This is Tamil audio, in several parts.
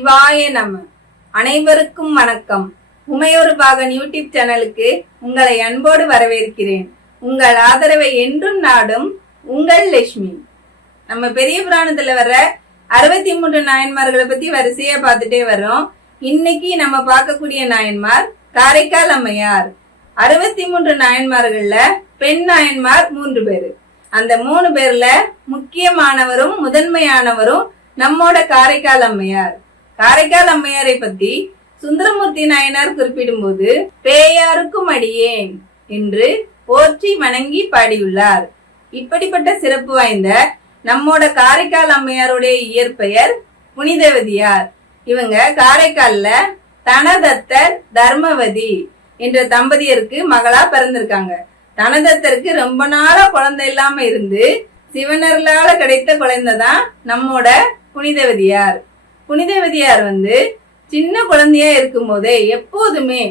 சிவாய நம. அனைவருக்கும் வணக்கம். உமையொரு பாகன் யூடியூப் சேனலுக்கு உங்களை அன்போடு வரவேற்கிறேன். உங்கள் ஆதரவை என்றும் நாடும் உங்கள் லட்சுமி. நம்ம பெரிய புராணத்துல வர்ற அறுபத்தி மூன்று நாயன்மார்களை பத்தி வரிசையா பார்த்துட்டே வர்றோம். இன்னைக்கு நம்ம பார்க்கக்கூடிய நாயன்மார் காரைக்கால் அம்மையார். அறுபத்தி மூன்று நாயன்மார்கள்ல பெண் நாயன்மார் மூன்று பேரு. அந்த மூணு பேர்ல முக்கியமானவரும் முதன்மையானவரும் நம்மோட காரைக்கால் அம்மையார். காரைக்கால் அம்மையாரை பத்தி சுந்தரமூர்த்தி நாயனார் குறிப்பிடும்போது பேயாருக்கும் அடியேன் என்று போற்றி வணங்கி பாடியுள்ளார். இப்படிப்பட்ட சிறப்பு வாய்ந்த நம்மோட காரைக்கால் அம்மையாருடைய இயற்பெயர் புனிதவதியார் இவங்க காரைக்கால்ல தனதத்தர் தர்மவதி என்ற தம்பதியருக்கு மகளா பிறந்திருக்காங்க. தனதத்தருக்கு ரொம்ப நாளா குழந்தை இல்லாம இருந்து சிவனர்களால கிடைத்த குழந்தை தான் நம்மோட புனிதவதியார். புனிதவதியார் வந்து சின்ன குழந்தையா இருக்கும் போதே எப்போதுமே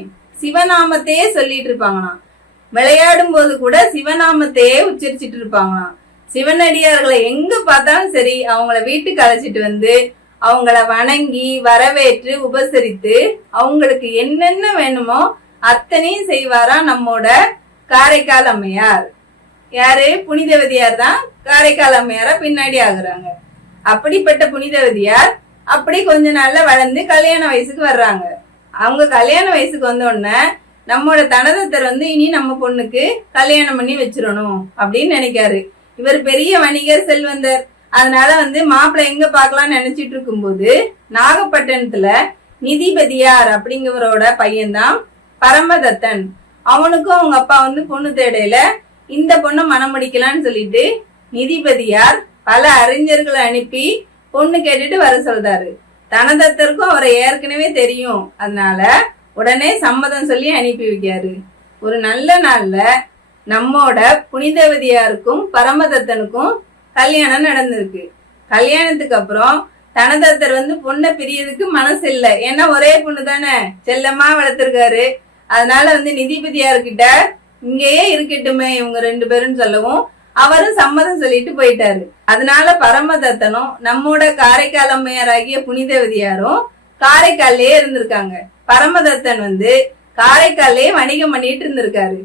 சிவநாமத்தையே சொல்லிட்டு இருப்பாங்களாம். விளையாடும் போது கூட சிவநாமத்தையே உச்சரிச்சிட்டு இருப்பாங்களாம். சிவனடியார்களை எங்க பார்த்தாலும் சரி அவங்கள வீட்டுக்கு அழைச்சிட்டு வந்து அவங்கள வணங்கி வரவேற்று உபசரித்து அவங்களுக்கு என்னென்ன வேணுமோ அத்தனையும் செய்வாரா நம்மோட காரைக்கால் அம்மையார். யாரு? புனிதவதியார் தான். காரைக்கால் அம்மையாரா பின்னாடி ஆகுறாங்க. அப்படிப்பட்ட புனிதவதியார் அப்படி கொஞ்ச நாள்ல வளர்ந்து கல்யாண வயசுக்கு வர்றாங்க. அவங்க கல்யாண வயசுக்கு வந்த உடனே நம்மோட தனதத்தர் வந்து இனி நம்ம பொண்ணுக்கு கல்யாணம் பண்ணி வச்சிடணும் அப்படின்னு நினைக்காரு. இவர் பெரிய வணிகர் செல்வந்தர். அதனால வந்து மாப்பிள்ளை எங்க பார்க்கலாம்னு நினைச்சிட்டு இருக்கும்போது நாகப்பட்டினத்துல நிதிபதியார் அப்படிங்கிறவரோட பையன்தான் பரமதத்தன். அவனுக்கும் அவங்க அப்பா வந்து பொண்ணு தேடையில இந்த பொண்ணை மனம் முடிக்கலாம்னு சொல்லிட்டு நிதிபதியார் பல அறிஞர்களை அனுப்பி பொண்ணு கேட்டுட்டு வர சொல்றாரு. தனதத்தருக்கும் அவரை ஏற்கனவே தெரியும். அதனால உடனே சம்மதம் சொல்லி அனுப்பி வைக்காரு ஒரு நல்ல நாள்ல நம்மோட புனிதவதியாருக்கும் பரமதத்தனுக்கும் கல்யாணம் நடந்திருக்கு. கல்யாணத்துக்கு அப்புறம் தனதத்தர் வந்து பொண்ணை பிரியதுக்கு மனசு இல்லை. ஏன்னா ஒரே பொண்ணு தானே. செல்லமா வளர்த்துருக்காரு. அதனால வந்து நிதிபதியார்கிட்ட இங்கேயே இருக்கட்டுமே இவங்க ரெண்டு பேரும் சொல்லவும் அவரும் சம்மதம் சொல்லிட்டு போயிட்டாரு. அதனால பரமதத்தனும் நம்மோட காரைக்கால் அம்மையாராகிய புனிதவதியாரும் காரைக்கால்லே இருந்திருக்காங்க. பரமதத்தன் வந்து காரைக்காலே வணிகம் பண்ணிட்டு இருந்திருக்காரு.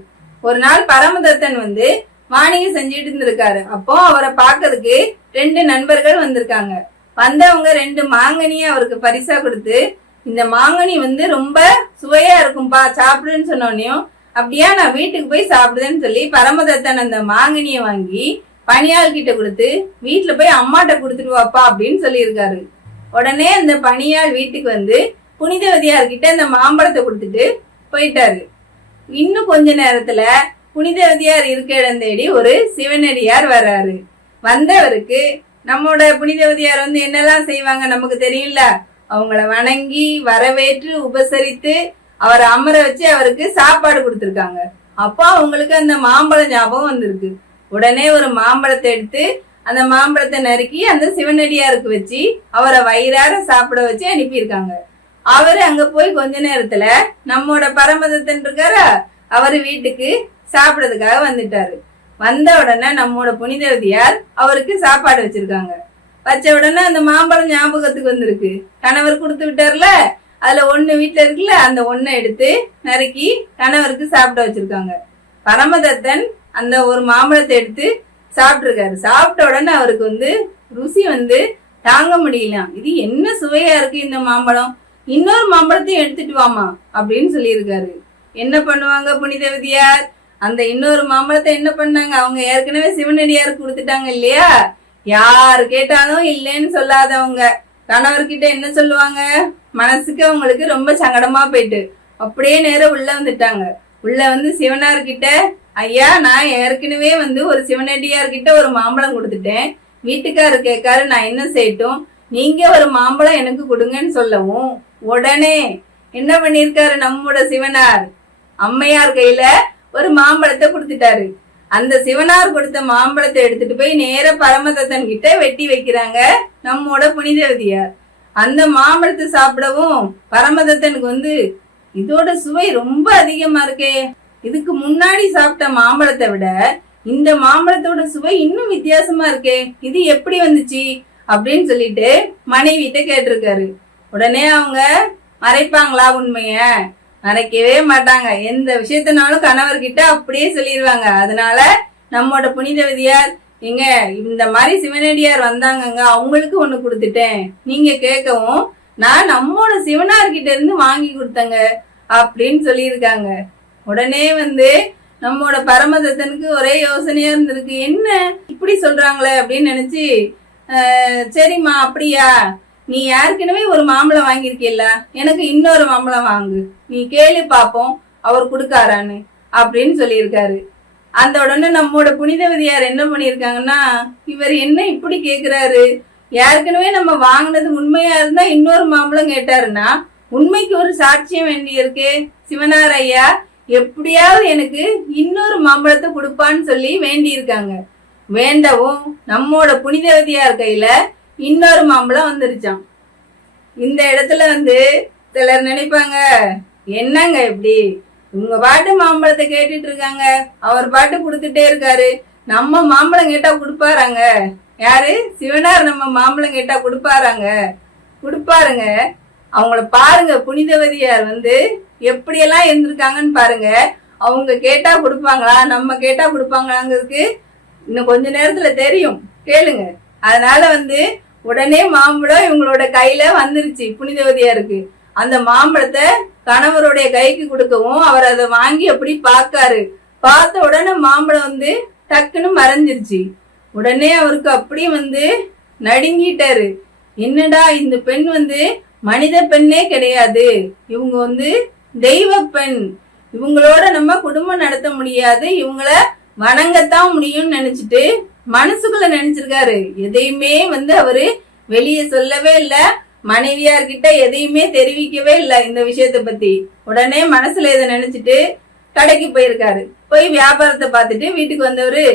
ஒரு நாள் பரமதத்தன் வந்து வாணிகம் செஞ்சுட்டு இருந்திருக்காரு. அப்போ அவரை பார்க்கறதுக்கு ரெண்டு நண்பர்கள் வந்திருக்காங்க. வந்தவங்க ரெண்டு மாங்கனியை அவருக்கு பரிசா கொடுத்து இந்த மாங்கனி வந்து ரொம்ப சுவையா இருக்கும்பா சாப்பிடுன்னு சொன்னோடனையும் அப்படியா நான் வீட்டுக்கு போய் சாப்பிடுதேன்னு சொல்லி பரமதத்தன் அந்த மாங்கனியை வாங்கி பணியாள் கிட்ட கொடுத்து வீட்டுல போய் அம்மாட்ட கொடுத்துட்டு வாப்பா அப்படின்னு சொல்லியிருக்காரு. உடனே அந்த பணியாள் வீட்டுக்கு வந்து புனிதவதியார் கிட்ட அந்த மாம்பழத்தை கொடுத்துட்டு போயிட்டாரு. இன்னும் கொஞ்ச நேரத்துல புனிதவதியார் இருக்க இடம் தேடி ஒரு சிவனடியார் வர்றாரு. வந்தவருக்கு நம்மோட புனிதவதியார் வந்து என்னெல்லாம் செய்வாங்க நமக்கு தெரியல. அவங்கள வணங்கி வரவேற்று உபசரித்து அவரை அமர வச்சு அவருக்கு சாப்பாடு கொடுத்துருக்காங்க. அப்போ அவங்களுக்கு அந்த மாம்பழம் ஞாபகம் வந்திருக்கு. உடனே ஒரு மாம்பழத்தை எடுத்து அந்த மாம்பழத்தை நறுக்கி அந்த சிவனடியாருக்கு வச்சு அவரை வயிறார சாப்பிட வச்சு அனுப்பியிருக்காங்க. அவரு அங்க போய் கொஞ்ச நேரத்துல நம்மோட பரமதத்தன் இருக்காரா? அவரு வீட்டுக்கு சாப்பிடறதுக்காக வந்துட்டாரு. வந்த உடனே நம்மோட புனிதவதியார் அவருக்கு சாப்பாடு வச்சிருக்காங்க. வச்ச உடனே அந்த மாம்பழம் ஞாபகத்துக்கு வந்திருக்கு. கணவர் கொடுத்து விட்டார்ல? அதுல ஒண்ணு வீட்டுல இருக்குல்ல அந்த ஒண்ணை எடுத்து நறுக்கி கணவருக்கு சாப்பிட வச்சிருக்காங்க. பரமதத்தன் அந்த ஒரு மாம்பழத்தை எடுத்து சாப்பிட்டுருக்காரு. சாப்பிட்ட உடனே அவருக்கு வந்து ருசி வந்து தாங்க முடியலாம் இது என்ன சுவையா இருக்கு இந்த மாம்பழம்? இன்னொரு மாம்பழத்தையும் எடுத்துட்டு வாமா அப்படின்னு சொல்லியிருக்காரு. என்ன பண்ணுவாங்க புனிதவதியார் அந்த இன்னொரு மாம்பழத்தை என்ன பண்ணாங்க? அவங்க ஏற்கனவே சிவனடியார் கொடுத்துட்டாங்க இல்லையா? யார் கேட்டாலும் இல்லைன்னு சொல்லாதவங்க. கணவர்கிட்ட என்ன சொல்லுவாங்க? மனசுக்கு அவங்களுக்கு ரொம்ப சங்கடமா போயிட்டு. அப்படியே நேரம் உள்ள வந்துட்டாங்க. உள்ள வந்து சிவனார்கிட்ட ஐயா நான் ஏற்கனவே வந்து ஒரு சிவனடியார்கிட்ட ஒரு மாம்பழம் கொடுத்துட்டேன். வீட்டுக்காரர் கேட்காரு நான் என்ன செய்யட்டும்? நீங்க ஒரு மாம்பழம் எனக்கு கொடுங்கன்னு சொல்லவும் உடனே என்ன பண்ணிருக்காரு நம்மோட சிவனார்? அம்மையார் கையில ஒரு மாம்பழத்தை கொடுத்துட்டாரு. அந்த சிவனார் கொடுத்த மாம்பழத்தை எடுத்துட்டு போய் நேர பரமதத்தன் கிட்ட வெட்டி வைக்கிறாங்க நம்மோட புனிதவதியார் அந்த மாம்பழத்தை சாப்பிடவும் பரமதத்தனுக்கு வந்து இதோட சுவை ரொம்ப அதிகமா இருக்கே. இதுக்கு முன்னாடி சாப்பிட்ட மாம்பழத்தை விட இந்த மாம்பழத்தோட சுவை இன்னும் வித்தியாசமா இருக்கே. இது எப்படி வந்துச்சு? அப்படின்னு சொல்லிட்டு மனைவிட்ட கேட்டிருக்காரு. உடனே அவங்க மறைப்பாங்களா உண்மைய? மறைக்கவே மாட்டாங்க. எந்த விஷயத்தினாலும் கணவர்கிட்ட அப்படியே சொல்லிடுவாங்க அதனால நம்மோட புனிதவதியார் எங்க இந்த மாதிரி சிவனடியார் வந்தாங்கங்க அவங்களுக்கு ஒண்ணு கொடுத்துட்டேன். நீங்க கேட்கவும் நான் நம்மோட சிவனார்கிட்ட இருந்து வாங்கி கொடுத்தேங்க அப்படின்னு சொல்லியிருக்காங்க. உடனே வந்து நம்மோட பரமதத்தனுக்கு ஒரே யோசனையா இருந்திருக்கு. என்ன? இப்படி சொல்றாங்களே அப்படின்னு நினைச்சு சரிம்மா அப்படியா? நீ ஏற்கனவே ஒரு மாம்பழம் வாங்கியிருக்கில்ல? எனக்கு இன்னொரு மாம்பழம் வாங்கு. நீ கேளு பாப்போம் அவர் கொடுக்காரான்னு அப்படின்னு சொல்லியிருக்காரு. அந்த உடனே நம்மோட புனிதவதியார் என்ன பண்ணியிருக்காங்கன்னா இவர் என்ன இப்படி கேக்குறாரு? ஏற்கனவே நம்ம வாங்கினது உண்மையா இருந்தா இன்னொரு மாம்பழம் கேட்டாருன்னா உண்மைக்கு ஒரு சாட்சியம் வேண்டி இருக்கு சிவனார் ஐயா எப்படியாவது எனக்கு இன்னொரு மாம்பழத்தை கொடுப்பான்னு சொல்லி வேண்டி இருக்காங்க வேண்டவும் நம்மோட புனிதவதியார் கையில இன்னொரு மாம்பழம் வந்துருச்சான் இந்த இடத்துல வந்து சிலர் நினைப்பாங்க என்னங்க இப்படி? இவங்க பாட்டு மாம்பழத்தை கேட்டுட்டு இருக்காங்க. அவர் பாட்டு கொடுத்துட்டே இருக்காரு. நம்ம மாம்பழம் கேட்டா கொடுப்பாராங்க. யாரு? சிவனார் நம்ம மாம்பழம் கேட்டா கொடுப்பாராங்க. கொடுப்பாருங்க. அவங்கள பாருங்க புனிதவதியார் வந்து எப்படியெல்லாம் இருந்திருக்காங்கன்னு பாருங்க. அவங்க கேட்டா கொடுப்பாங்களா? நம்ம கேட்டா கொடுப்பாங்களாங்கிறதுக்கு இன்னும் கொஞ்ச நேரத்துல தெரியும். கேளுங்க. அதனால வந்து உடனே மாம்பழம் இவங்களோட கையில வந்துருச்சு புனிதவதியாருக்கு. அந்த மாம்பழத்தை கணவருடைய கைக்கு கொடுக்கவும் அவர் அதை வாங்கி அப்படி பார்க்காரு. பார்த்த உடனே மாம்பழம் வந்து டக்குன்னு மறைஞ்சிருச்சு. உடனே அவருக்கு அப்படியே வந்து நடுங்கிட்டாரு. என்னடா இந்த பெண் வந்து மனித பெண்ணே கிடையாது. இவங்க வந்து தெய்வ பெண். இவங்களோட நம்ம குடும்பம் நடத்த முடியாது. இவங்கள வணங்கத்தான் முடியும்னு நினைச்சிட்டு மனசுக்குள்ள நினைச்சிருக்காரு. எதையுமே வந்து அவரு வெளியே சொல்லவே இல்லை. மனைவியார்கிட்ட எதையுமே தெரிவிக்கவே இல்லை இந்த விஷயத்த பத்தி. உடனே மனசுல இதை நினைச்சிட்டு கடைக்கு போயிருக்காரு. போய் வியாபாரத்தை பார்த்துட்டு வீட்டுக்கு வந்தவரு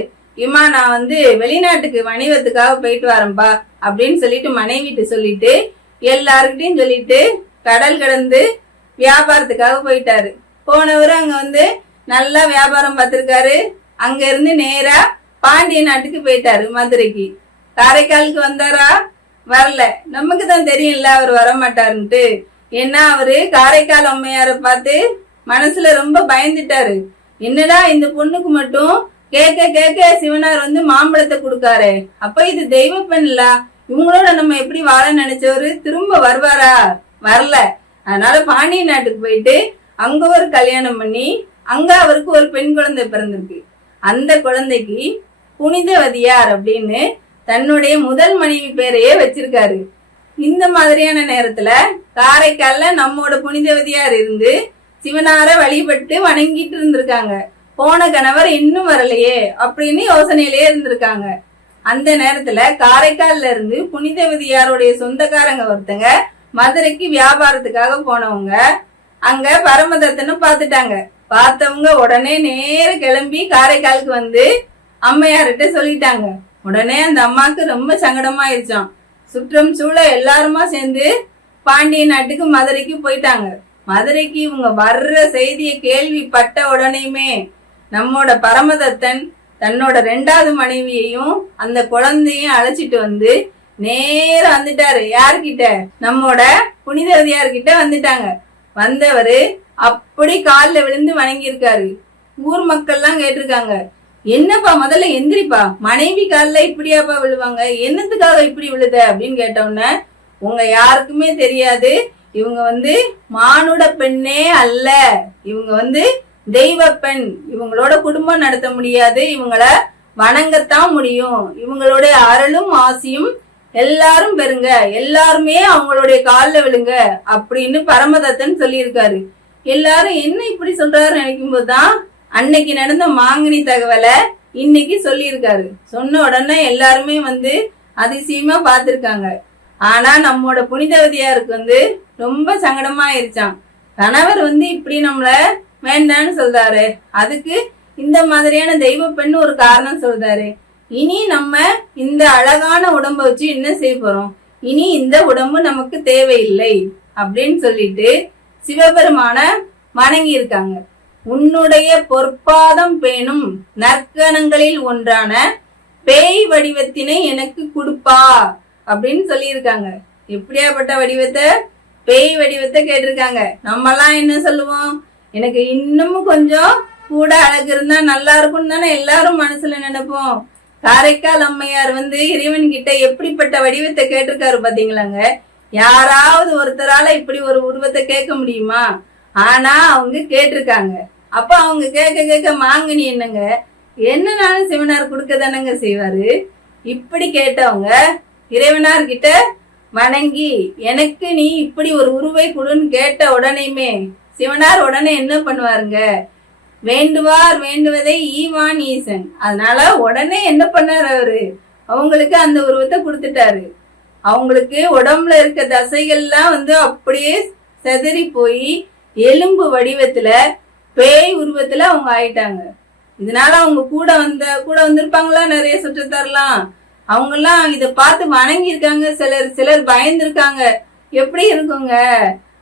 இம்மா நான் வந்து வெளிநாட்டுக்கு வணிகத்துக்காக போயிட்டு வரேன்பா அப்படின்னு சொல்லிட்டு மனைவிட்டு சொல்லிட்டு எல்லாருக்கிட்டையும் சொல்லிட்டு கடல் கடந்து வியாபாரத்துக்காக போயிட்டாரு. போனவரு அங்க வந்து நல்லா வியாபாரம் பார்த்திருக்காரு. அங்க இருந்து நேரா பாண்டிய நாட்டுக்கு போயிட்டாரு மதுரைக்கு. காரைக்காலுக்கு வந்தாரா? வரல. நமக்கு தான் தெரியும்ல அவர் வர மாட்டாருன்ட்டு ஏன்னா அவரு காரைக்கால் அம்மையார பார்த்து மனசுல ரொம்ப பயந்துட்டாரு. என்னடா இந்த பொண்ணுக்கு மட்டும் கேட்க கேட்க சிவனார் வந்து மாம்பழத்தை கொடுக்காரு. அப்ப இது தெய்வ பெண்ல இவங்களோட நம்ம எப்படி வாழ நினைச்சவரு? திரும்ப வருவாரா? வரல. அதனால பாண்டிய நாட்டுக்கு போயிட்டு அங்க ஒரு கல்யாணம் பண்ணி அங்க அவருக்கு ஒரு பெண் குழந்தை பிறந்திருக்கு. அந்த குழந்தைக்கு புனிதவதியார் அப்படின்னு தன்னுடைய முதல் மனைவி பேரையே வச்சிருக்காரு. இந்த மாதிரியான நேரத்துல காரைக்கால்ல நம்மோட புனிதவதியார் இருந்து சிவனார வழிபட்டு வணங்கிட்டு இருந்திருக்காங்க. போன கணவர் இன்னும் வரலையே அப்படின்னு யோசனையிலே இருந்திருக்காங்க. அந்த நேரத்துல காரைக்கால்ல இருந்து புனிதவதியாருடைய சொந்தக்காரங்க ஒருத்தங்க மதுரைக்கு வியாபாரத்துக்காக போனவங்க அங்க பரமதத்தனை பார்த்துட்டாங்க பார்த்தவங்க உடனே நேர கிளம்பி காரைக்காலுக்கு வந்து அம்மையார்கிட்ட சொல்லிட்டாங்க. உடனே அந்த அம்மாவுக்கு ரொம்ப சங்கடமாயிருச்சாம். சுற்றம் சூழ எல்லாருமா சேர்ந்து பாண்டிய நாட்டுக்கு மதுரைக்கு போயிட்டாங்க. மதுரைக்கு இவங்க வர்ற செய்தியை கேள்விப்பட்ட உடனேயுமே நம்மோட பரமதத்தன் தன்னோட ரெண்டாவது மனைவியையும் அந்த குழந்தையும் அழைச்சிட்டு வந்து நேரம் வந்துட்டாரு. யார்கிட்ட? நம்மோட புனிதவதியார்கிட்ட வந்துட்டாங்க. வந்தவரு அப்படி காலில் விழுந்து வணங்கியிருக்காரு. ஊர் மக்கள்லாம் கேட்டிருக்காங்க. என்னப்பா முதல்ல எந்திரிப்பா. மனைவி காலில் இப்படியாப்பா விழுவாங்க? என்னத்துக்காக இப்படி விழுத? அப்படின்னு கேட்டோன்னே உங்க யாருக்குமே தெரியாது. இவங்க வந்து மானுட பெண்ணே அல்ல. இவங்க வந்து தெய்வ பெண். இவங்களோட குடும்பம் நடத்த முடியாது. இவங்கள வணங்கத்தான் முடியும். இவங்களுடைய அருளும் ஆசியும் எல்லாரும் பெறுங்க. எல்லாருமே அவங்களுடைய காலில் விழுங்க அப்படின்னு பரமதத்தன் சொல்லியிருக்காரு. எல்லாரும் என்ன இப்படி சொல்றாரு நினைக்கும் போதுதான் அன்னைக்கு நடந்த மாங்கனி தகவலை இன்னைக்கு சொல்லியிருக்காரு. சொன்ன உடனே எல்லாருமே வந்து அதிசயமா பார்த்திருக்காங்க. ஆனா நம்மோட புனிதவதியாருக்கு வந்து ரொம்ப சங்கடமா ஆயிருச்சான் கணவர் வந்து இப்படி நம்மள வேண்டான்னு சொல்றாரு. அதுக்கு இந்த மாதிரியான தெய்வ பெண் ஒரு காரணம் சொல்றாரு. இனி நம்ம இந்த அழகான உடம்ப வச்சு என்ன செய்ய போறோம்? இனி இந்த உடம்பு நமக்கு தேவையில்லை அப்படின்னு சொல்லிட்டு சிவபெருமான வணங்கி இருக்காங்க உன்னுடைய பொற்பாதம் பேணும் நற்கணங்களில் ஒன்றான பேய் வடிவத்தினை எனக்கு கொடுப்பா அப்படின்னு சொல்லியிருக்காங்க. எப்படியாப்பட்ட வடிவத்தை? பேய் வடிவத்தை கேட்டிருக்காங்க. நம்மலாம் என்ன சொல்லுவோம்? எனக்கு இன்னமும் கொஞ்சம் கூட அழகு இருந்தா நல்லா இருக்கும்னு தானே எல்லாரும் மனசுல நினைப்போம். காரைக்கால் அம்மையார் வந்து இறைவன் கிட்ட எப்படிப்பட்ட வடிவத்தை கேட்டிருக்காரு பாத்தீங்களாங்க? யாராவது ஒருத்தரால இப்படி ஒரு உருவத்தை கேட்க முடியுமா? ஆனா அவங்க கேட்டிருக்காங்க. அப்ப அவங்க கேட்க கேட்க மாங்கனி என்னங்க? என்னனாலும் சிவனார் கொடுக்க தானங்க செய்வாரு? இப்படி கேட்டவங்க இறைவனார் கிட்ட வணங்கி எனக்கு நீ இப்படி ஒரு உருவை கொடுன்னு கேட்ட உடனேயுமே சிவனார் உடனே என்ன பண்ணுவாருங்க? வேண்டுவார் வேண்டுவதை ஈவான் ஈசன். அதனால உடனே என்ன பண்ணார் அவரு? அவங்களுக்கு அந்த உருவத்தை கொடுத்துட்டாரு. அவங்களுக்கு உடம்புல இருக்க தசைகள்லாம் வந்து அப்படியே செதறி போய் எலும்பு வடிவத்துல பேய் உருவத்துல அவங்க ஆயிட்டாங்க. இதனால அவங்க கூட வந்த கூட வந்திருப்பாங்களா? நிறைய சுற்றத்தாரெல்லாம் அவங்க எல்லாம் இத பார்த்து வணங்கி இருக்காங்க சிலர் சிலர் பயந்துருக்காங்க. எப்படி இருக்குங்க?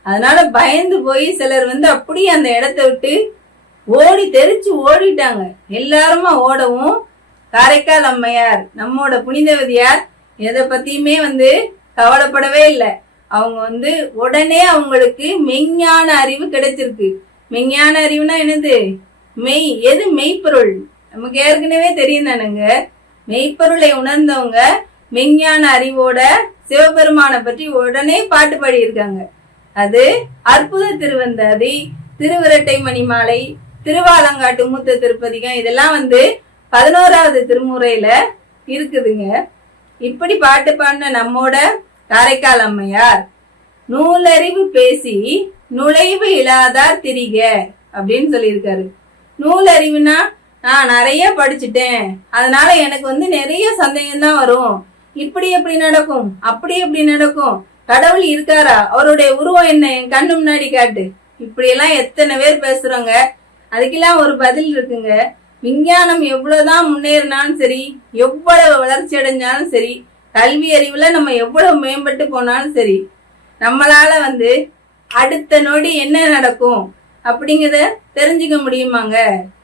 அதனால பயந்து போய் சிலர் வந்து அப்படியே அந்த இடத்த விட்டு ஓடி தெரிச்சு ஓடிட்டாங்க. எல்லாருமா ஓடவும் காரைக்கால் அம்மையார் நம்மோட புனிதவதியார் எதை பத்தியுமே வந்து கவலைப்படவே இல்லை. அவங்க வந்து உடனே அவங்களுக்கு மெய்ஞான அறிவு கிடைச்சிருக்கு. மெய்ஞான அறிவுனா என்னது? மெய். எது மெய்ப்பொருள்? நமக்கு ஏற்கனவே தெரியும் தானுங்க மெய்ப்பொருளை உணர்ந்தவங்க மெய்ஞான அறிவோட சிவபெருமானை பற்றி உடனே பாட்டு பாடியிருக்காங்க. அது அற்புத திருவந்தாதி திருவிரட்டை மணிமாலை திருவாலங்காட்டு மூத்த திருப்பதிகம் இதெல்லாம் வந்து பதினோராவது திருமுறையில இருக்குதுங்க. இப்படி பாட்டு பாடின நம்மோட காரைக்கால் அம்மையார் நூலறிவு பேசி நுழைவு இல்லாதார் திரிக அப்படின்னு சொல்லியிருக்காரு. நூலறிவுனா நான் நிறைய படிச்சுட்டேன். அதனால எனக்கு வந்து நிறைய சந்தேகம் தான் வரும். இப்படி எப்படி நடக்கும்? அப்படி எப்படி நடக்கும்? கடவுள் இருக்காரா? அவருடைய உருவம் என்ன? என் கண்ணு முன்னாடி காட்டு. இப்படி எல்லாம் எத்தனை பேர் பேசுறாங்க? அதுக்கெல்லாம் ஒரு பதில் இருக்குங்க. விஞ்ஞானம் எவ்வளவுதான் முன்னேறினாலும் சரி எவ்வளவு வளர்ச்சி அடைஞ்சாலும் சரி கல்வி அறிவுல நம்ம எவ்வளவு மேம்பட்டு போனாலும் சரி நம்மளால வந்து அடுத்த நொடி என்ன நடக்கும் அப்படிங்கறத தெரிஞ்சுக்க முடியுமாங்க?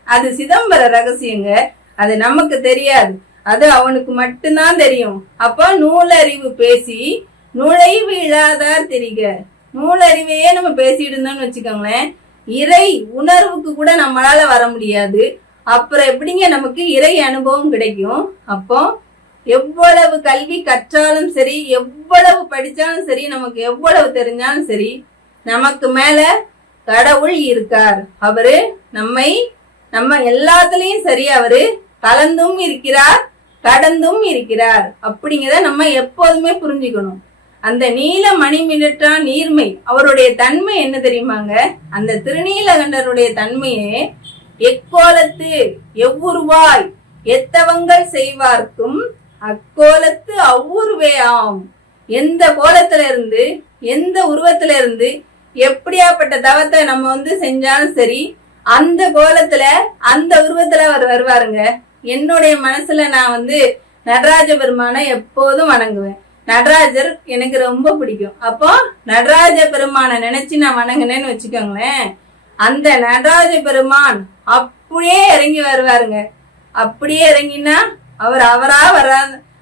அது சிதம்பர ரகசியங்க. அது நமக்கு தெரியாது. அது அவனுக்கு மட்டும்தான் தெரியும். அப்ப நூலறிவு பேசி நுழைவு இல்லாதார் தெரிக நூலறிவையே நம்ம பேசிட்டு இருந்தோம்னு வச்சுக்கோங்களேன். இறை உணர்வுக்கு கூட நம்மளால வர முடியாது. அப்புறம் எப்படிங்க நமக்கு இறை அனுபவம் கிடைக்கும்? அப்போ எவ்வளவு கல்வி கற்றாலும் சரி எவ்வளவு படிச்சாலும் சரி நமக்கு எவ்வளவு தெரிஞ்சாலும் சரி நமக்கு மேல கடவுள் இருக்கார். அவரு நம்மை நம்ம எல்லாத்துலயும் சரி அவரு கலந்தும் இருக்கிறார் கடந்தும் இருக்கிறார். அப்படிங்கிறத நம்ம எப்போதுமே புரிஞ்சுக்கணும். அந்த நீல மணிமிடற்றான் நீர்மை அவருடைய தன்மை என்ன தெரியுமாங்க? அந்த திருநீலகண்டருடைய தன்மையே எக்கோலத்து எவ்வுருவாய் எத்தவங்கள் செய்வார்க்கும் அக்கோலத்து அவ்வுருவே ஆம் எந்த கோலத்துல இருந்து எந்த உருவத்துல இருந்து எப்படியாப்பட்ட தவத்தை நம்ம வந்து செஞ்சாலும் சரி அந்த கோலத்துல அந்த உருவத்துல அவர் வருவாருங்க. என்னுடைய மனசுல நான் வந்து நடராஜ பெருமானை எப்போதும் வணங்குவேன். நடராஜர் எனக்கு ரொம்ப பிடிக்கும். அப்போ நடராஜ பெருமானை நினைச்சு நான் வணங்கினேன்னு வச்சுக்கோங்களேன். அந்த நடராஜ பெருமான் அப்படியே இறங்கி வருவாருங்க. அப்படியே இறங்கினா அவர் அவரா வரா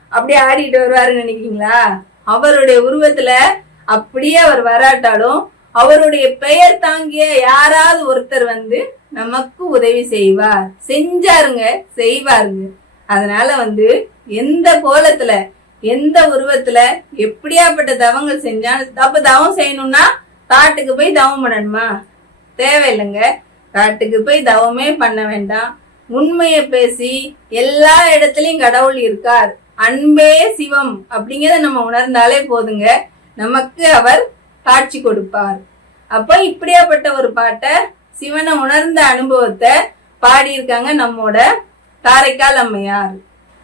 அப்படியே ஆடிட்டு வருவாருன்னு நினைக்கிறீங்களா? அவருடைய உருவத்துல அப்படியே அவர் வராட்டாலும் அவருடைய பெயர் தாங்கிய யாராவது ஒருத்தர் வந்து நமக்கு உதவி செய்வார். செஞ்சாருங்க செய்வாருங்க. அதனால வந்து எந்த கோலத்துல எந்த உருவத்துல எப்படியாப்பட்ட தவங்கள் செஞ்சாலும் அப்ப தவம் செய்யணும்னா காட்டுக்கு போய் தவம் பண்ணணுமா? தேவையில்லைங்க. காட்டுக்கு போய் தவமே பண்ண வேண்டாம். உண்மையை பேசி எல்லா இடத்துலயும் கடவுள் இருக்கார். அன்பே சிவம். அப்படிங்கறத நம்ம உணர்ந்தாலே போதுங்க. நமக்கு அவர் காட்சி கொடுப்பார். அப்ப இப்படியாப்பட்ட ஒரு பாட்டை சிவனை உணர்ந்த அனுபவத்தை பாடியிருக்காங்க நம்மோட காரைக்கால் அம்மையார்.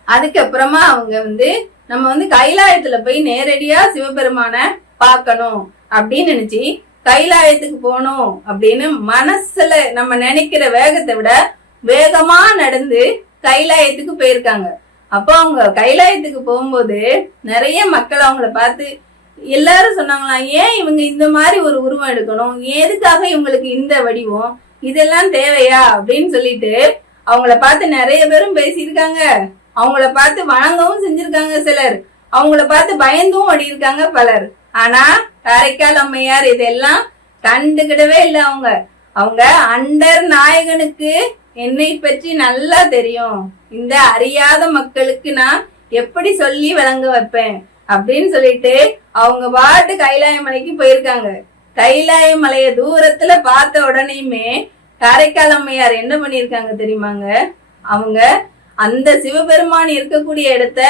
அதுக்கப்புறமா அவங்க வந்து நம்ம வந்து கைலாயத்துல போய் நேரடியா சிவபெருமான பார்க்கணும் அப்படின்னு நினைச்சு கைலாயத்துக்கு போகணும் அப்படின்னு மனசுல நம்ம நினைக்கிற வேகத்தை விட வேகமா நடந்து கைலாயத்துக்கு போயிருக்காங்க. அப்போ அவங்க கைலாயத்துக்கு போகும்போது நிறைய மக்கள் அவங்கள பார்த்து எல்லாரும் சொன்னாங்களாம் ஏன் இவங்க இந்த மாதிரி ஒரு உருவம் எடுக்கணும்? எதுக்காக இவங்களுக்கு இந்த வடிவம்? இதெல்லாம் தேவையா? அப்படின்னு சொல்லிட்டு அவங்கள பார்த்து நிறைய பேரும் பேசியிருக்காங்க. அவங்கள பார்த்து வணங்கவும் செஞ்சிருக்காங்க சிலர். அவங்கள பார்த்து பயந்தும் ஓடி இருக்காங்க பலர். ஆனா காரைக்கால் அம்மையார் இதெல்லாம் கண்டுக்கிடவே இல்லை அவங்க. அவங்க அண்டர் நாயகனுக்கு என்னை பற்றி நல்லா தெரியும். இந்த அறியாத மக்களுக்கு நான் எப்படி சொல்லி வழங்க வைப்பேன்? அப்படின்னு சொல்லிட்டு அவங்க பாட்டு கைலாய மலைக்கு போயிருக்காங்க. கைலாய மலைய தூரத்துல பார்த்த உடனேயுமே காரைக்கால் அம்மையார் என்ன பண்ணிருக்காங்க தெரியுமாங்க? அவங்க அந்த சிவபெருமான் இருக்கக்கூடிய இடத்த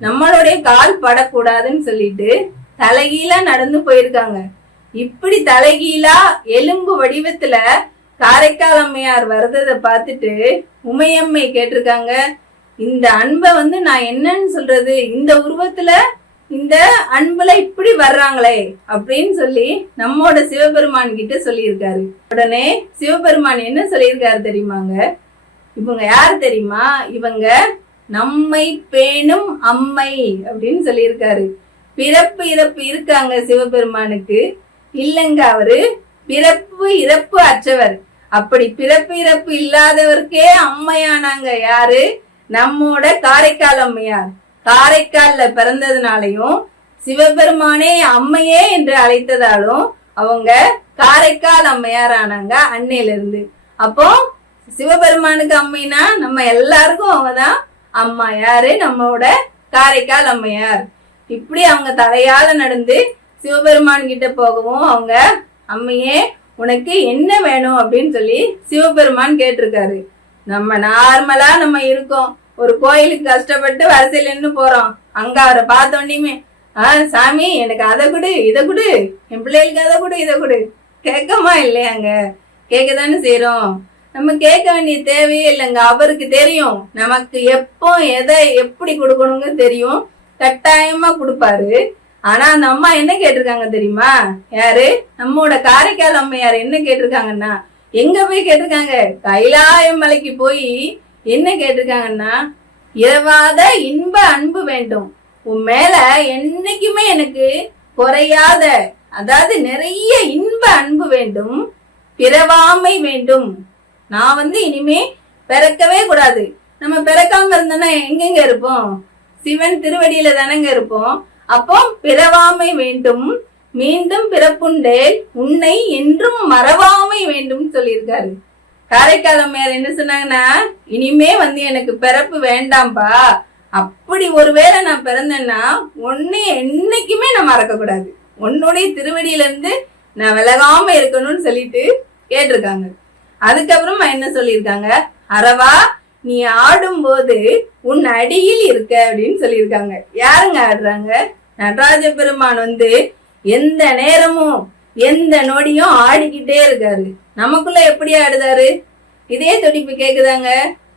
நம்மளுடைய கால் படக்கூடாதுன்னு சொல்லிட்டு தலைகீழா நடந்து போயிருக்காங்க. இப்படி தலைகீழா எலும்பு வடிவத்துல காரைக்கால் அம்மையார் வர்றதை பார்த்துட்டு உமையம்மை கேட்டிருக்காங்க. இந்த அன்பை வந்து நான் என்னன்னு சொல்றது? இந்த உருவத்துல இந்த அன்புல இப்படி வர்றாங்களே அப்படின்னு சொல்லி நம்மோட சிவபெருமான் கிட்ட சொல்லியிருக்காரு. உடனே சிவபெருமான் என்ன சொல்லியிருக்காரு தெரியுமாங்க? இவங்க யார் தெரியுமா? இவங்க நம்மை பேணும் அம்மை அப்படின்னு சொல்லியிருக்காரு. பிறப்பு இறப்பு இருக்காங்க சிவபெருமானுக்கு. இல்லைங்க அவரு பிறப்பு இறப்பு அற்றவர். அப்படி பிறப்பு இறப்பு இல்லாதவருக்கே அம்மையானாங்க யாரு? நம்மோட காரைக்கால் அம்மையார். காரைக்கால்ல பிறந்ததுனாலையும் சிவபெருமானே அம்மையே என்று அழைத்ததாலும் அவங்க காரைக்கால் அம்மையார் ஆனாங்க அன்னையில இருந்து அப்போ சிவபெருமானுக்கு அம்மைனா நம்ம எல்லாருக்கும் அவங்கதான் அம்மா யாரு? நம்மளோட காரைக்கால் அம்மையார். இப்படி அவங்க தலையால நடந்து சிவபெருமான் கிட்ட போகவும் அவங்க அம்மையே உனக்கு என்ன வேணும் அப்படின்னு சொல்லி சிவபெருமான் கேட்டிருக்காரு. நம்ம நார்மலா நம்ம இருக்கோம். ஒரு கோயிலுக்கு கஷ்டப்பட்டு வரிசையில நின்று போறோம். அங்க அவரை பார்த்த உடனேயுமே ஆ சாமி எனக்கு அதை கொடு இதை கொடு. என் பிள்ளைகளுக்கு அதை கொடு இதை கொடு. கேட்கமா இல்லையாங்க? கேட்க தானே செய்யறோம் நம்ம கேட்க வேண்டிய தேவையே இல்லைங்க. அவருக்கு தெரியும். நமக்கு எப்போ எதை எப்படி கொடுக்கணுங்க தெரியும். கட்டாயமா கொடுப்பாரு. ஆனா அந்த அம்மா என்ன கேட்டிருக்காங்க தெரியுமா? யாரு? நம்மோட காரைக்கால் அம்மையார் என்ன கேட்டிருக்காங்கன்னா எங்க போய் கேட்டிருக்காங்க? கைலாய மலைக்கு போய் என்ன கேட்டிருக்காங்கன்னா இரவாத இன்ப அன்பு வேண்டும். உன் மேல என்னைக்குமே எனக்கு குறையாத அதாவது நிறைய இன்ப அன்பு வேண்டும் பிறவாமை வேண்டும். நான் வந்து இனிமே பிறக்கவே கூடாது. நம்ம பிறக்காம இருந்தோம்னா எங்கெங்க இருப்போம்? சிவன் திருவடியில தானங்க இருப்போம். அப்போ பிறவாமை வேண்டும். மீண்டும் பிறப்புண்டேல் உன்னை என்றும் மறவாமை வேண்டும் சொல்லியிருக்காரு. காரைக்கால் அம்மையார் என்ன சொன்னாங்கன்னா இனிமே வந்து எனக்கு பிறப்பு வேண்டாம்பா. அப்படி ஒருவேளை நான் பிறந்தேன்னா ஒன்னு என்னைக்குமே நான் மறக்க கூடாது உன்னுடைய திருவடியில இருந்து நான் விலகாம இருக்கணும்னு சொல்லிட்டு கேட்டிருக்காங்க. அதுக்கப்புறமா என்ன சொல்லியிருக்காங்க? அறவா நீ ஆடும்போது உன் அடியில் இருக்க அப்படின்னு சொல்லியிருக்காங்க. யாருங்க ஆடுறாங்க? நடராஜ பெருமான் வந்து எந்த நேரமும் எந்த நொடியும் ஆடிக்கிட்டே இருக்காரு. நமக்குள்ள எப்படி ஆடுதாரு? இதய துடிப்பு கேக்குதாங்க?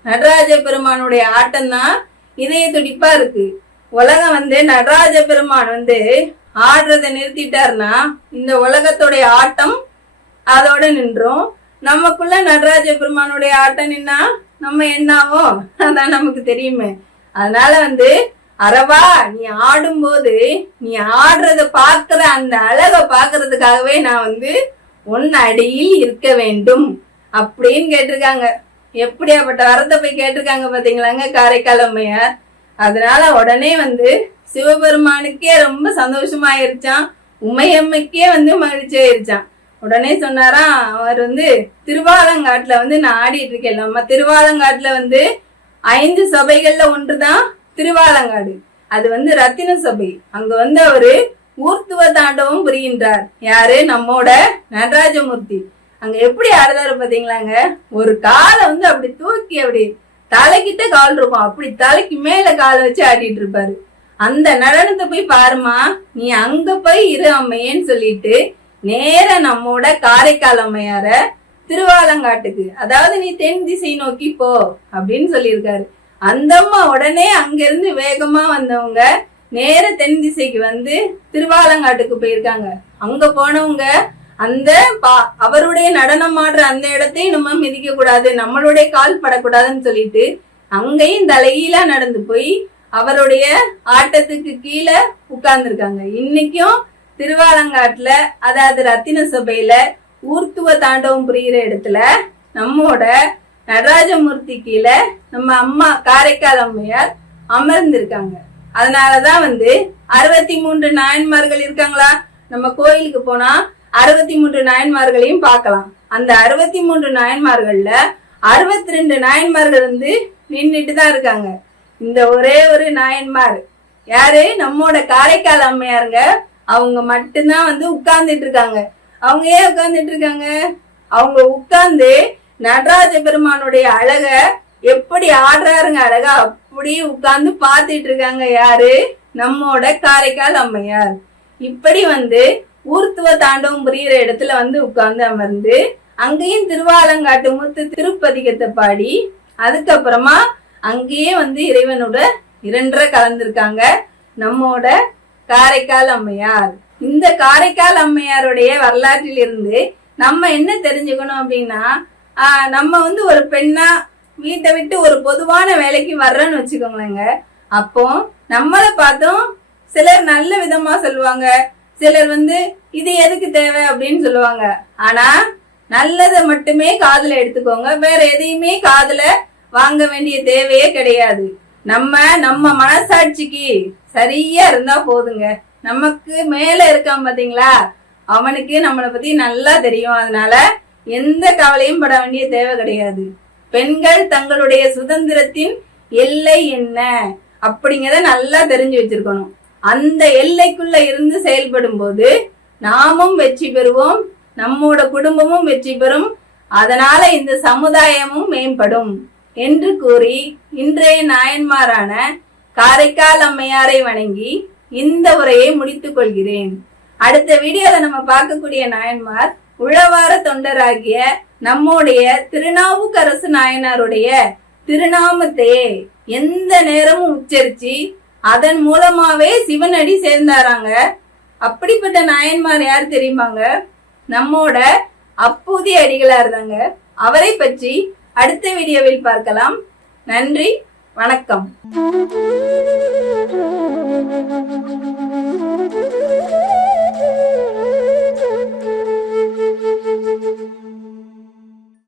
நடராஜ பெருமானுடைய ஆட்டம் தான் இதய துடிப்பா இருக்கு. உலகம் வந்து நடராஜ பெருமான் வந்து ஆடுறத நிறுத்திட்டாருன்னா இந்த உலகத்துடைய ஆட்டம் அதோட நின்றோம். நமக்குள்ள நடராஜ பெருமானுடைய ஆட்டம் நின்னா நம்ம என்னாவோ? அதான் நமக்கு தெரியுமே. அதனால வந்து அரவா நீ ஆடும்போது நீ ஆடுறத பாக்குற அந்த அழகை பாக்குறதுக்காகவே நான் வந்து உன் அடியில் இருக்க வேண்டும் அப்படின்னு கேட்டிருக்காங்க. எப்படியாப்பட்ட வரத்தை போய் கேட்டிருக்காங்க பாத்தீங்களாங்க காரைக்கால் அம்மையார். அதனால உடனே வந்து சிவபெருமானுக்கே ரொம்ப சந்தோஷமாயிருச்சான் உமையம்மைக்கே வந்து மகிழ்ச்சி ஆயிருச்சான் உடனே சொன்னாராம் அவர் வந்து திருவாலங்காட்டுல வந்து நான் ஆடிட்டு இருக்கேன் நம்ம திருவாலங்காட்டுல வந்து ஐந்து சபைகள்ல ஒன்றுதான் திருவாலங்காடு. அது வந்து ரத்தின சபை. அங்க வந்து அவரு ஊர்த்துவ தாண்டவம் புரிகின்றார். யாரு? நம்மோட நடராஜமூர்த்தி. அங்க எப்படி ஆடுறாரு பாத்தீங்களாங்க? ஒரு காலை வந்து அப்படி தூக்கி அப்படி தலைக்கிட்ட கால் இருக்கும். அப்படி தலைக்கு மேல காலை வச்சு ஆடிட்டு இருப்பாரு. அந்த நடனத்தை போய் பாருமா நீ அங்க போய் இரு அம்மையேன்னு சொல்லிட்டு நேர நம்மோட காரைக்கால் அம்மையார திருவாலங்காட்டுக்கு. அதாவது நீ தென் திசை நோக்கி போ அப்படின்னு சொல்லியிருக்காரு. அந்த அம்மா உடனே அங்கிருந்து வேகமா வந்தவங்க நேர தென் திசைக்கு வந்து திருவாலங்காட்டுக்கு போயிருக்காங்க. அங்க போனவங்க அந்த பா- அவருடைய நடனம் ஆடுற அந்த இடத்தையும் நம்ம மிதிக்க கூடாது நம்மளுடைய கால் படக்கூடாதுன்னு சொல்லிட்டு அங்கேயும் தலைகீழா நடந்து போய் அவருடைய ஆட்டத்துக்கு கீழே உட்கார்ந்துருக்காங்க. இன்னைக்கும் திருவாலங்காட்டுல அதாவது ரத்தின சபையில ஊர்த்துவ தாண்டவம் புரியுற இடத்துல நம்மோட நடராஜமூர்த்தி கீழே நம்ம அம்மா காரைக்கால் அம்மையார் அமர்ந்திருக்காங்க. அதனாலதான் வந்து அறுபத்தி மூன்று நாயன்மார்கள் இருக்காங்களா? நம்ம கோயிலுக்கு போனா அறுபத்தி மூன்று நாயன்மார்களையும் பார்க்கலாம். அந்த அறுபத்தி மூன்று நாயன்மார்கள்ல அறுபத்தி ரெண்டு நாயன்மார்கள் வந்து நின்றுட்டு தான் இருக்காங்க. இந்த ஒரே ஒரு நாயன்மார். யாரு? நம்மோட காரைக்கால் அம்மையாருங்க. அவங்க மட்டும்தான் வந்து உட்கார்ந்துட்டு இருக்காங்க. அவங்க ஏன் உட்கார்ந்துட்டு இருக்காங்க? அவங்க உட்கார்ந்து நடராஜ பெருமானுடைய அழக எப்படி ஆடுறாருங்க அழகா அப்படியே உட்கார்ந்து பார்த்துட்டு இருக்காங்க யாரு? நம்மோட காரைக்கால் அம்மையார். இப்படி வந்து ஊர்த்துவ தாண்டவம் புரியுற இடத்துல வந்து உட்கார்ந்து அமர்ந்து அங்கேயும் திருவாலங்காட்டு முத்து திருப்பதிகத்தை பாடி அதுக்கப்புறமா அங்கேயே வந்து இறைவனோட இரண்டரை கலந்திருக்காங்க நம்மோட காரைக்கால் அம்மையார். இந்த காரைக்கால் அம்மையாருடைய வரலாற்றில் இருந்து நம்ம என்ன தெரிஞ்சுக்கணும் அப்படின்னா நம்ம வந்து ஒரு பெண்ணா வீட்டை விட்டு ஒரு பொதுவான வேலைக்கு வர்றோன்னு வச்சுக்கோங்களேங்க. அப்போ நம்மளை பார்த்தும் சிலர் நல்ல விதமா சொல்லுவாங்க. சிலர் வந்து இது எதுக்கு தேவை? அப்படின்னு சொல்லுவாங்க. ஆனா நல்லதை மட்டுமே காதுல எடுத்துக்கோங்க. வேற எதையுமே காதுல வாங்க வேண்டிய தேவையே கிடையாது. நம்ம நம்ம மனசாட்சிக்கு சரியா இருந்தா போதுங்க. நமக்கு மேல இருக்கான் பாத்தீங்களா? அவனுக்கு நம்மளை பத்தி நல்லா தெரியும். அதனால எந்த கவலையும் பட வேண்டிய தேவை கிடையாது. பெண்கள் தங்களுடைய சுதந்திரத்தின் எல்லை என்ன? அப்படிங்கறத நல்லா தெரிஞ்சு வச்சிருக்கணும். அந்த எல்லைக்குள்ள இருந்து செயல்படும் போது நாமும் வெற்றி பெறுவோம் நம்மோட குடும்பமும் வெற்றி பெறும் அதனால இந்த சமுதாயமும் மேம்படும் என்று கூறி இன்றைய நாயன்மாரான காரைக்கால் அம்மையாரை வணங்கி இந்த உரையை முடித்துக் கொள்கிறேன். அடுத்த வீடியோல நம்ம பார்க்கக்கூடிய நாயன்மார் உழவார தொண்டராகிய நம்முடைய திருநாவுக்கரசு நாயனாருடைய திருநாமத்தையே எந்த நேரமும் உச்சரிச்சு அதன் மூலமாவே சிவனடி சேர்ந்தாராங்க. அப்படிப்பட்ட நாயன்மார் யார் தெரியுமாங்க? நம்மோட அப்பூதி அடிகளா இருந்தாங்க அவரை பற்றி அடுத்த வீடியோவில் பார்க்கலாம். நன்றி வணக்கம்.